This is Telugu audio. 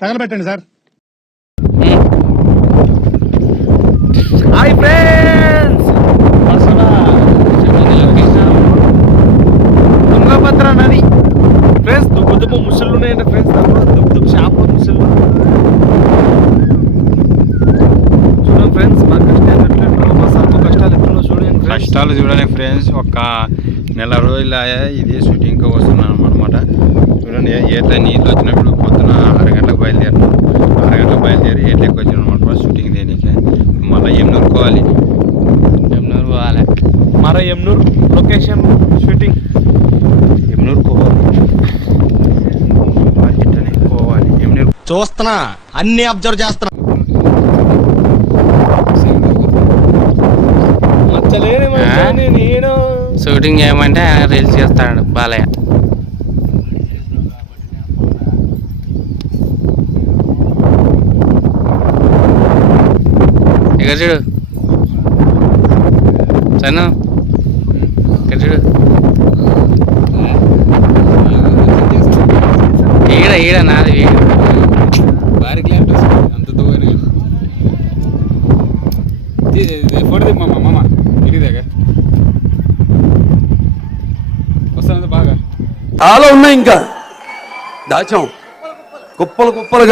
తగలబెట్టండి సార్. హాయ్ ఫ్రెండ్స్, తుంగభద్ర నది ఫ్రెండ్స్. దుబ్బు దుబ్బు ముసళ్ళు ఉన్నాయంటే ఫ్రెండ్స్, దుబ్బు దుబ్బు షాపులు ముసళ్ళు చూడండి ఫ్రెండ్స్. మా కష్టాలు ఎట్లుంటో, మా సర్పు కష్టాలు ఎట్లుందో చూడండి. కష్టాలు చూడండి ఫ్రెండ్స్. ఒక నెల రోజులు ఇదే షూటింగ్కి వస్తున్నాను అనమాట. చూడండి, ఏట్లా నీళ్ళు వచ్చినప్పుడు పొద్దున 6 గంటలకు బయలుదేరినాం. 6 గంటలకు బయలుదేరి ఏట్లకి వచ్చినాం అనమాట షూటింగ్ దేనికి. మళ్ళీ ఎమ్నూరు పోవాలి. మరో ఎమ్నూరు లొకేషన్ షూటింగ్. ఎమ్నూరు పోవాలి. ఎమ్నూరు చూస్తున్నా, అన్ని అబ్జర్వ్ చేస్తున్నా. నేను షూటింగ్ చేయమంటే రీల్స్ చేస్తాడు బాలయ్య. ఇక్కడ చూడు చను, ఇక్కడ చూడు. ఈడ నాది వీడు. భారీ క్లారిటీ వస్తుంది అంత దూరం. ఫోటో దిగు మామ ఇంటికి దగ్గర వస్తానంత బాగా చాలా ఉన్నాయి, ఇంకా దాచాం కుప్పలు కుప్పలుగా.